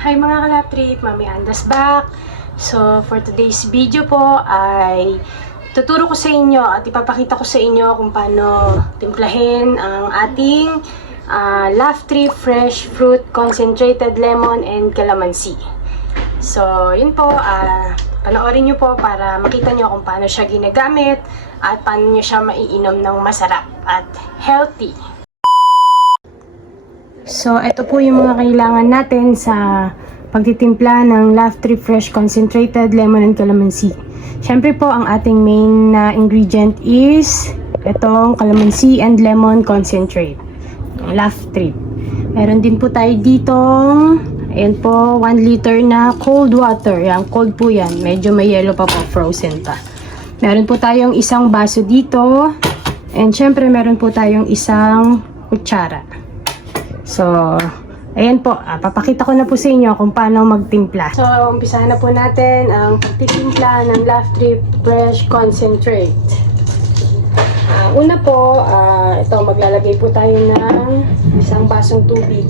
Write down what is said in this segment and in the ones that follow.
Hi mga kalap trip, Mami Andas back. So for today's video po ay tuturo ko sa inyo at ipapakita ko sa inyo kung paano timplahin ang ating Laugh Trip Fresh Fruit Concentrated Lemon and Calamansi. So yun po, panoorin nyo po para makita nyo kung paano siya ginagamit at paano nyo siya maiinom ng masarap at healthy. So, ito po yung mga kailangan natin sa pagtitimpla ng Laugh Trip Fresh Concentrated Lemon and Calamansi. Siyempre po, ang ating main na ingredient is itong calamansi and lemon concentrate. Laugh Trip. Meron din po tayo ditong, ayan po, 1 liter na cold water. Yan, cold po yan. Medyo may yellow pa po, frozen pa. Meron po tayong isang baso dito. And syempre, meron po tayong isang kutsara. So, ayan po, papakita ko na po sa inyo kung paano magtimpla. So, umpisahan na po natin ang pagtitimpla ng Laugh Trip Fresh Concentrate. Una po, ito, maglalagay po tayo ng isang basong tubig.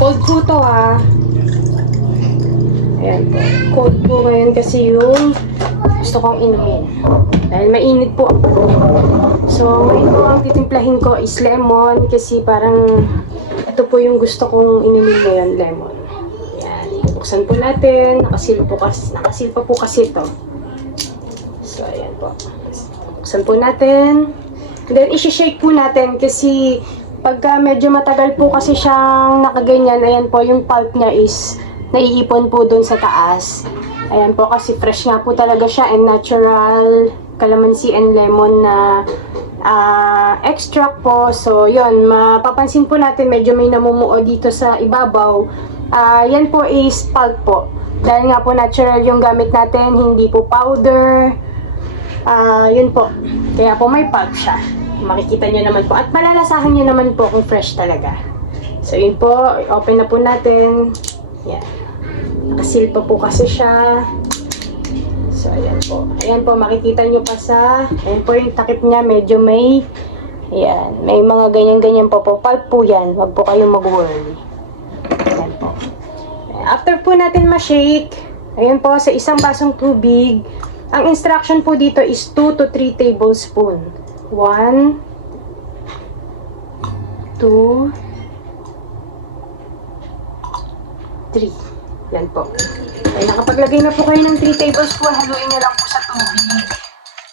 Cold po to Ayan po. Cold po ngayon kasi yung gusto kong inumin. Dahil mainit po ang So, ngayon po ang titimplahin ko is lemon kasi parang ito po yung gusto kong inumin ngayon, lemon. Ayan, buksan po natin. Nakasil pa po kasi ito. So, ayan po. Buksan po natin. Then, isi-shake po natin kasi pagka medyo matagal po kasi siyang nakaganyan, ayan po, yung pulp niya is naiipon po dun sa taas. Ayan po, kasi fresh nga po talaga siya and natural calamansi and lemon na extract po. So, yun, mapapansin po natin medyo may namumuo dito sa ibabaw. Yan po is pulp po. Dahil nga po natural yung gamit natin, hindi po powder. Yun po. Kaya po may pulp siya. Makikita nyo naman po. At malalasahan nyo naman po kung fresh talaga. So, yun po. Open na po natin. Yan. Nakasil pa po kasi siya. So, ayan po. Ayan po, makikita nyo pa sa, ayan po yung takip niya, medyo may, ayan, may mga ganyan-ganyan po po. Pulp po yan. Huwag po kayong mag-worry. Ayan po. After po natin ma-shake, ayan po, sa isang basong tubig, ang instruction po dito is 2 to 3 tablespoon. 1, 2, 3. Yan po. Okay, nakapaglagay na po kayo ng 3 tablespoon, haluin nyo lang po sa tubig.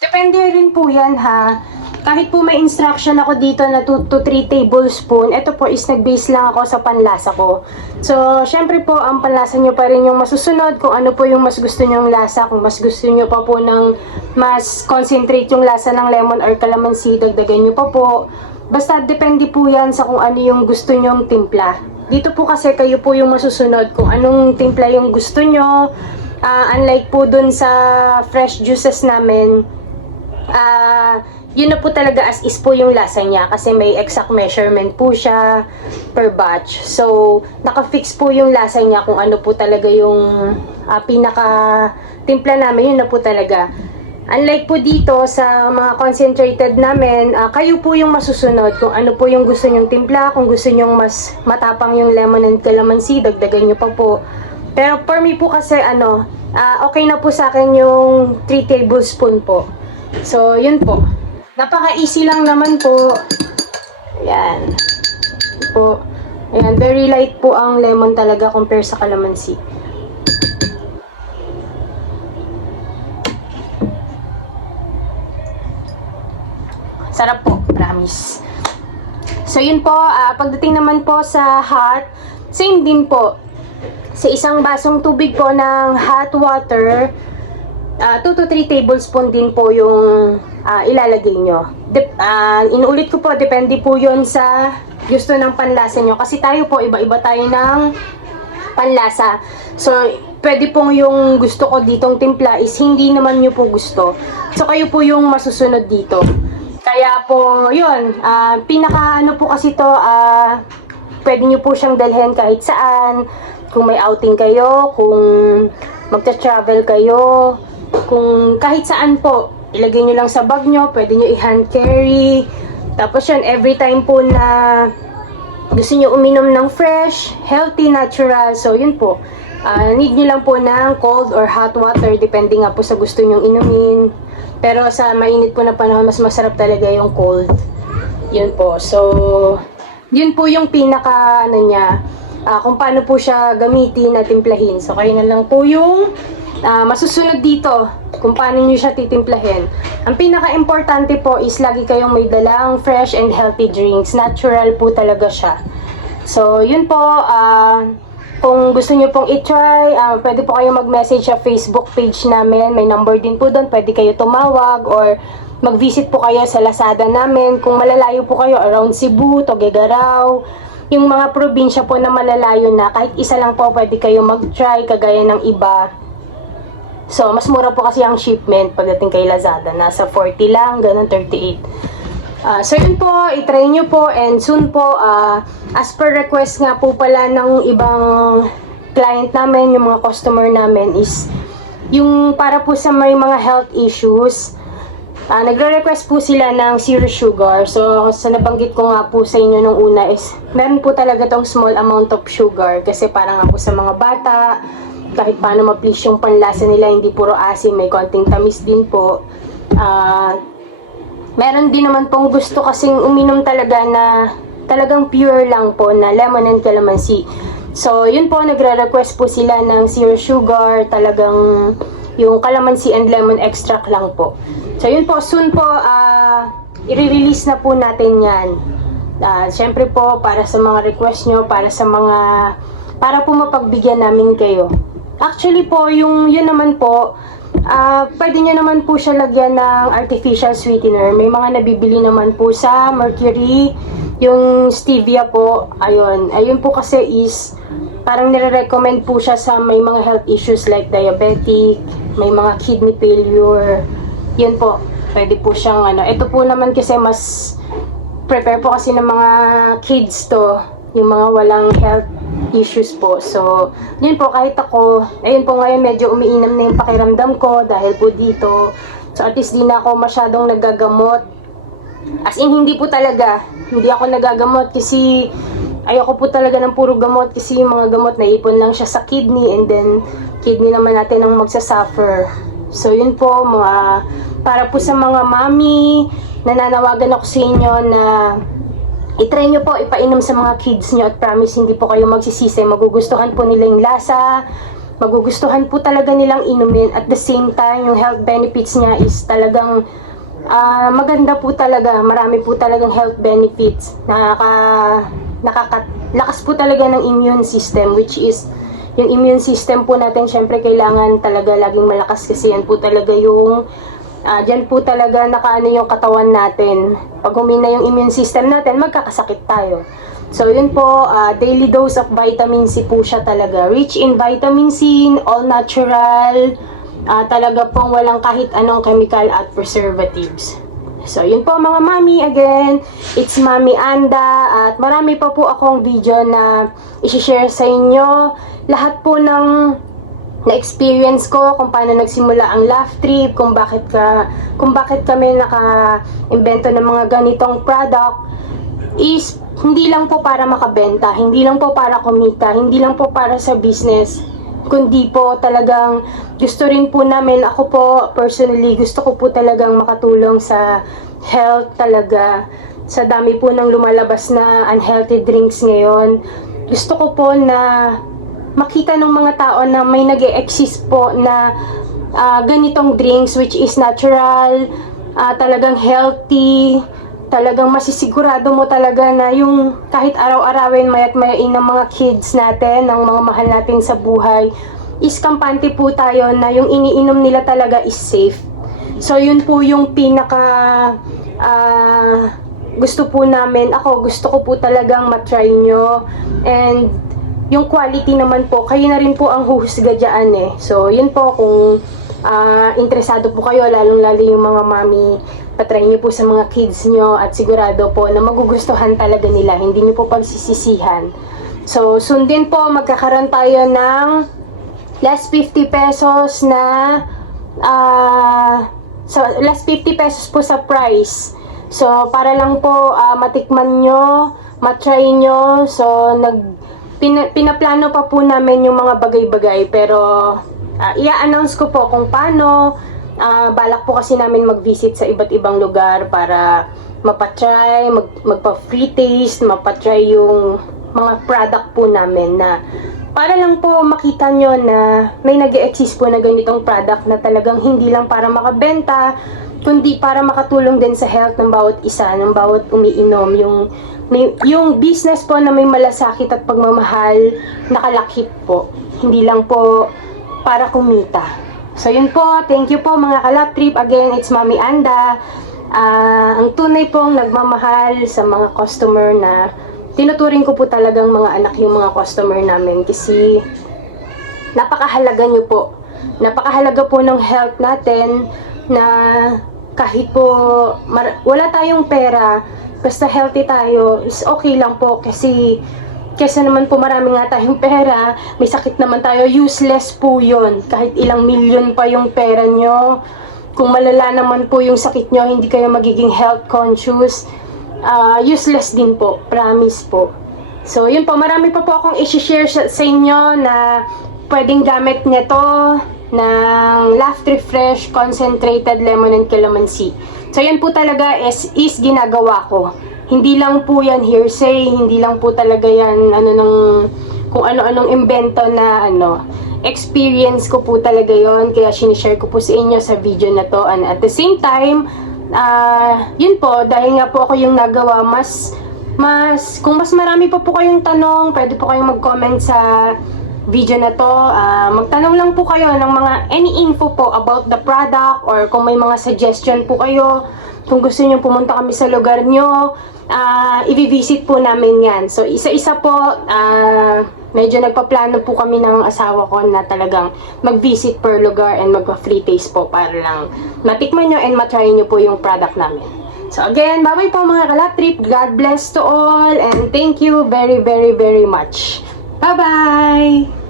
Depende rin po yan Kahit po may instruction ako dito na 2 to 3 tablespoon, ito po is nag-base lang ako sa panlasa ko. So, syempre po, ang panlasa nyo pa rin yung masusunod kung ano po yung mas gusto nyong lasa. Kung mas gusto nyo pa po ng mas concentrate yung lasa ng lemon or calamansi, dagdagan nyo pa po. Basta depende po yan sa kung ano yung gusto nyong timpla. Dito po kasi kayo po yung masusunod kung anong timpla yung gusto nyo. Unlike po dun sa fresh juices namin, yun na po talaga as is po yung lasa niya kasi may exact measurement po siya per batch. So, naka-fix po yung lasa niya kung ano po talaga yung pinaka-timpla namin, yun na po talaga. Unlike po dito sa mga concentrated namin, kayo po yung masusunod kung ano po yung gusto nyong timpla. Kung gusto nyong mas matapang yung lemon and calamansi, dagdagan nyo pa po. Pero for me po kasi okay na po sa akin yung 3 tablespoon po. So, yun po. Napaka-easy lang naman po. Ayan. Po. Ayan, very light po ang lemon talaga compare sa calamansi. Sarap po, promise. So, yun po. Pagdating naman po sa hot, same din po. Sa isang basong tubig po ng hot water, 2 to 3 tablespoon din po yung ilalagay nyo. Inuulit ko po, depende po yun sa gusto ng panlasa nyo. Kasi tayo po, iba-iba tayo ng panlasa. So, pwede pong yung gusto ko ditong timpla is hindi naman nyo po gusto. So, kayo po yung masusunod dito. Kaya po, yun, pinaka po kasi to, pwede nyo po siyang dalhin kahit saan. Kung may outing kayo, kung magta-travel kayo, kung kahit saan po, ilagay nyo lang sa bag nyo, pwede nyo i-hand carry. Tapos yun, every time po na gusto nyo uminom ng fresh, healthy, natural, so yun po. Need nyo lang po ng cold or hot water, depende nga po sa gusto nyong inumin. Pero sa mainit po na panahon, mas masarap talaga yung cold. Yun po. So, yun po yung pinaka, niya, kung paano po siya gamitin at timplahin. So, kayo na lang po yung masusunod dito kung paano nyo siya titimplahin. Ang pinaka-importante po is lagi kayong may dalang fresh and healthy drinks. Natural po talaga siya. So, yun po. Kung gusto nyo pong i-try, pwede po kayo mag-message sa Facebook page namin. May number din po doon. Pwede kayo tumawag or mag-visit po kayo sa Lazada namin. Kung malalayo po kayo around Cebu, Tuguegarao, yung mga probinsya po na malalayo na, kahit isa lang po pwede kayo mag-try kagaya ng iba. So, mas mura po kasi ang shipment pagdating kay Lazada. Nasa 40 lang, ganun 38. So yun po, itry nyo po and soon po, as per request nga po pala ng ibang client namin, yung mga customer namin is yung para po sa may mga health issues, nagre-request po sila ng zero sugar. So sa nabanggit ko nga po sa inyo nung una is meron po talaga tong small amount of sugar kasi para nga po sa mga bata, kahit paano ma-please yung panlasa nila, hindi puro asim, may konting tamis din po. Meron din naman pong gusto kasing uminom talaga na talagang pure lang po na lemon and calamansi. So, yun po, nagre-request po sila ng zero sugar, talagang yung calamansi and lemon extract lang po. So, yun po, soon po, i-release na po natin yan. Siyempre po, para sa mga request nyo, para po mapagbigyan namin kayo. Actually po, yun naman po, pwede nyo naman po siya lagyan ng artificial sweetener. May mga nabibili naman po sa Mercury, yung stevia po. Ayun po kasi is parang nire-recommend po siya sa may mga health issues like diabetic, may mga kidney failure. Yun po, pwede po siyang ito po naman kasi mas prepare po kasi ng mga kids to, yung mga walang health issues po. So, yun po, kahit ako, ayun po ngayon medyo umiinam na yung pakiramdam ko dahil po dito. So, at least di na ako masyadong nagagamot. As in, hindi po talaga. Hindi ako nagagamot kasi ayoko po talaga ng puro gamot kasi yung mga gamot naipon lang siya sa kidney and then kidney naman natin ang magsasuffer. So, yun po, para po sa mga mami, nananawagan ako sa inyo na i-try nyo po, ipainom sa mga kids nyo at promise hindi po kayo magsisisi. Magugustuhan po nila yung lasa, magugustuhan po talaga nilang inumin. At the same time, yung health benefits niya is talagang maganda po talaga. Marami po talagang health benefits. Lakas po talaga ng immune system, which is yung immune system po natin, syempre kailangan talaga laging malakas kasi yan po talaga yung dyan po talaga nakaano yung katawan natin. Pag humina yung immune system natin, magkakasakit tayo. So, yun po, daily dose of vitamin C po siya talaga. Rich in vitamin C, all natural, talaga pong walang kahit anong chemical at preservatives. So, yun po mga mami, again, it's Mami Anda, at marami pa po akong video na isi-share sa inyo. Lahat po ng na-experience ko kung paano nagsimula ang Laugh Trip, kung bakit kami naka-invento ng mga ganitong product is hindi lang po para makabenta, hindi lang po para kumita, hindi lang po para sa business, kundi po talagang gusto rin po namin, ako po personally, gusto ko po talagang makatulong sa health talaga. Sa dami po ng lumalabas na unhealthy drinks ngayon, gusto ko po na makita ng mga tao na may nag-e-exist po na ganitong drinks which is natural, talagang healthy, talagang masisigurado mo talaga na yung kahit araw-arawin maya't mayain ng mga kids natin, ng mga mahal natin sa buhay, is kampante po tayo na yung iniinom nila talaga is safe. So yun po yung pinaka gusto po namin, gusto ko po talagang matry nyo, and yung quality naman po, kayo na rin po ang huhusga dyan eh. So, yun po, kung interesado po kayo, lalong-lalo yung mga mami, patry nyo po sa mga kids nyo at sigurado po na magugustuhan talaga nila. Hindi nyo po pagsisisihan. So, soon din po, magkakaroon tayo ng last 50 pesos na last 50 pesos po sa price. So, para lang po matikman nyo, matry nyo. So, pinaplano pa po namin yung mga bagay-bagay. Pero, i-announce ko po kung paano. Balak po kasi namin mag-visit sa iba't ibang lugar para mapatry, magpa-free taste, mapatry yung mga product po namin na para lang po makita nyo na may nag-exist po na ganitong product na talagang hindi lang para makabenta, kundi para makatulong din sa health ng bawat isa, ng bawat umiinom. Yung business po na may malasakit at pagmamahal, nakalakip po. Hindi lang po para kumita. So yun po, thank you po mga Kalap Trip. Again, it's Mami Anda. Ang tunay pong nagmamahal sa mga customer na tinuturing ko po talagang mga anak yung mga customer namin kasi napakahalaga nyo po. Napakahalaga po ng health natin na kahit po wala tayong pera, basta healthy tayo, is okay lang po kasi kesa naman po marami nga tayong pera, may sakit naman tayo, useless po yun. Kahit ilang milyon pa yung pera nyo, kung malala naman po yung sakit nyo, hindi kayo magiging health conscious, useless din po, promise po. So yun po, marami pa po akong i-share sa inyo na pwedeng gamit nito ng Laugh Refresh Concentrated Lemon and Calamansi. So yan po talaga is ginagawa ko. Hindi lang po yan hearsay, hindi lang po talaga yan kung ano-anong invento na experience ko po talaga yon, kaya sinishare ko po sa inyo sa video na to. And at the same time, yun po, dahil nga po ako yung nagawa, kung mas marami pa po kayong tanong, pwede po kayong mag-comment sa video na to. Magtanong lang po kayo ng mga any info po about the product, or kung may mga suggestion po kayo, kung gusto nyo pumunta kami sa lugar nyo, i-visit po namin yan. So isa-isa po, medyo nagpaplano po kami ng asawa ko na talagang mag-visit per lugar and magpa-free taste po para lang matikman nyo and matry nyo po yung product namin. So again, bye-bye po mga Kalap Trip. God bless to all and thank you very, very, very much. Bye-bye!